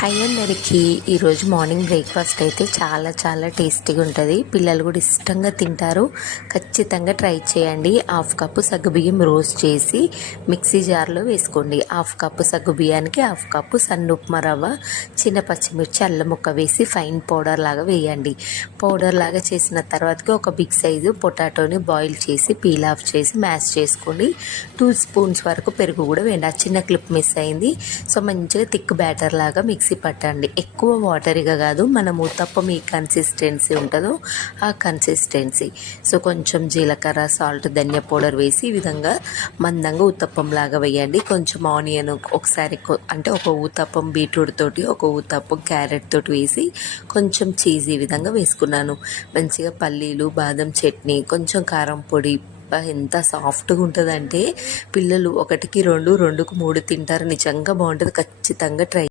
Hi అందరికీ. ఈరోజు morning breakfast అయితే చాలా టేస్టీగా ఉంటుంది. పిల్లలు కూడా ఇష్టంగా తింటారు. ఖచ్చితంగా ట్రై చేయండి. హాఫ్ కప్పు సగ్గుబియ్యం రోస్ట్ చేసి మిక్సీ జార్లో వేసుకోండి. హాఫ్ కప్పు సగ్గుబియ్యానికి హాఫ్ కప్పు సన్న ఉప్మా రవ్వ, చిన్న పచ్చిమిర్చి, అల్లం ముక్క వేసి ఫైన్ పౌడర్ లాగా వేయండి. పౌడర్ లాగా చేసిన తర్వాతకి ఒక బిగ్ సైజు పొటాటోని బాయిల్ చేసి పీల్ ఆఫ్ చేసి మ్యాష్ చేసుకోండి. 2 స్పూన్స్ వరకు పెరుగు కూడా వేయండి. ఆ చిన్న క్లిప్ మిస్ అయింది. సో మంచిగా థిక్ బ్యాటర్ లాగా మిక్సీ పట్టండి. ఎక్కువ వాటరీగా కాదు, మన ఊతప్పం ఈ కన్సిస్టెన్సీ ఉంటుందో ఆ కన్సిస్టెన్సీ. సో కొంచెం జీలకర్ర, సాల్ట్, ధనియా పౌడర్ వేసి ఈ విధంగా మందంగా ఊతప్పం లాగా వేయండి. కొంచెం ఆనియన్ ఒకసారి అంటే ఒక ఊతప్పం బీట్రూట్ తోటి, ఒక ఊతప్పం క్యారెట్ తోటి వేసి కొంచెం చీజ్ ఈ విధంగా వేసుకున్నాను. మంచిగా పల్లీలు, బాదం చట్నీ, కొంచెం కారం పొడి, ఎంత సాఫ్ట్గా ఉంటుందంటే పిల్లలు 1కి 2, 2కి 3 తింటారు. నిజంగా బాగుంటుంది. ఖచ్చితంగా ట్రై